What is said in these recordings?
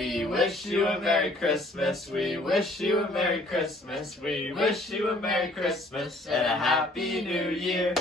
We wish you a Merry Christmas. We wish you a Merry Christmas. We wish you a Merry Christmas and a Happy New Year.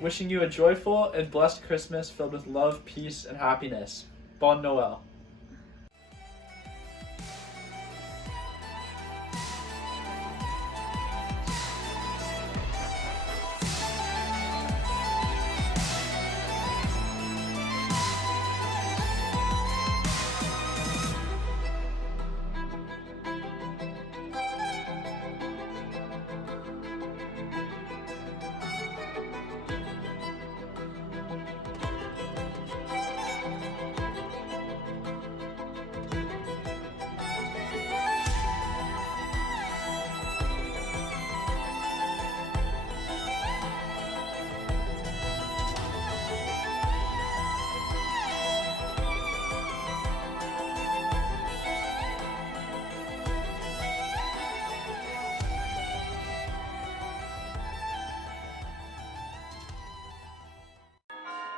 Wishing you a joyful and blessed Christmas filled with love, peace, and happiness. Bon Noel.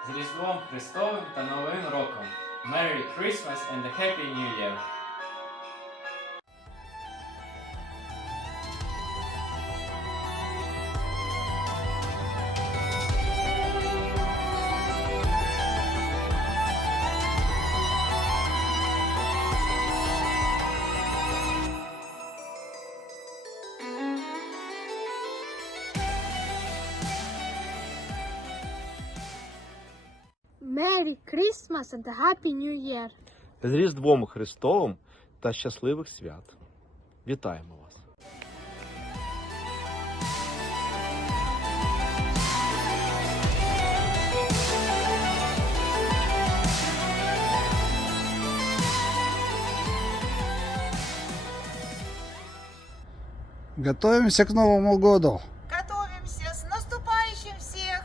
З Різдвом Христовим та Новим Роком. Merry Christmas and a Happy New Year! Merry Christmas and a Happy New Year! З Різдвом Христовим та щасливих свят. Вітаємо вас! Готовимся к Новому году. Готовимся! С наступающим всех!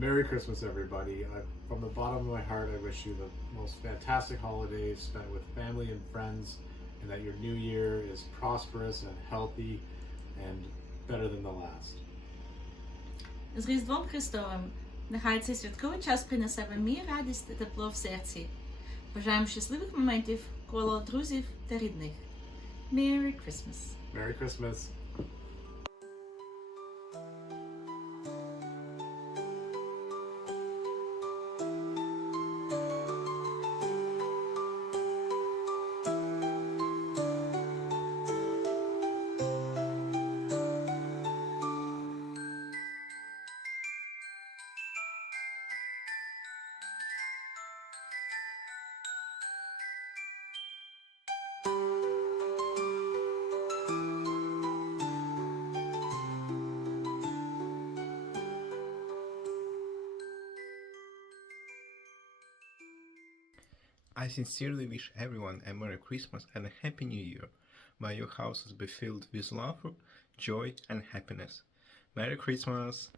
Merry Christmas, everybody. From the bottom of my heart, I wish you the most fantastic holidays spent with family and friends, and that your new year is prosperous and healthy and better than the last. З Різдвом Христовим. Нехай цей святковий час принесе вам мир, радість та тепло в серці. Бажаємо щасливих моментів коло друзів та рідних. Merry Christmas! Merry Christmas. I sincerely wish everyone a Merry Christmas and a Happy New Year. May your houses be filled with love, joy and happiness. Merry Christmas!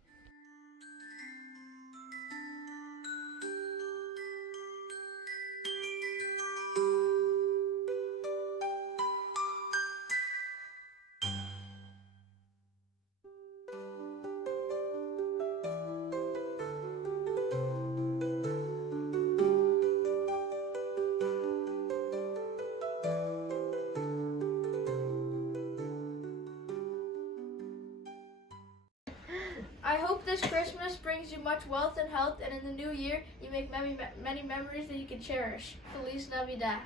I hope this Christmas brings you much wealth and health, and in the new year you make many memories that you can cherish. Feliz Navidad.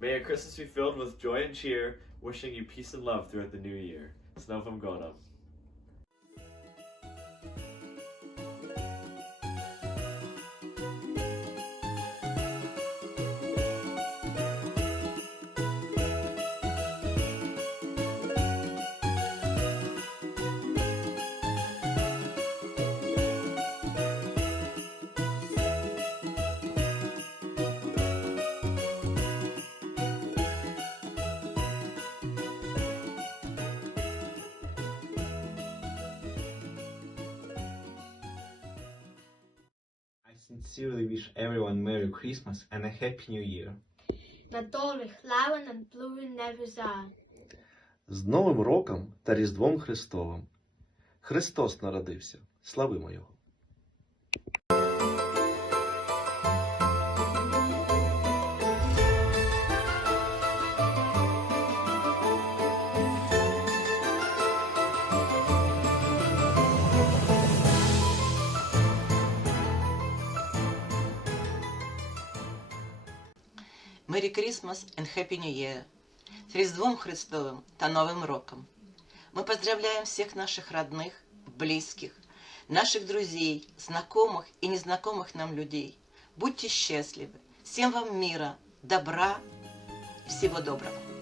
May your Christmas be filled with joy and cheer, wishing you peace and love throughout the new year. З Новим годом! I sincerely wish everyone Merry Christmas and a Happy New Year. Надолих, лавен and плувен невиза. З Новим Роком та Різдвом Христовим. Христос народився. Славимо Його. Merry Christmas and Happy New Year! С Різдвом Христовим та Новим Роком! Мы поздравляем всех наших родных, близких, наших друзей, знакомых и незнакомых нам людей. Будьте счастливы! Всем вам мира, добра и всего доброго!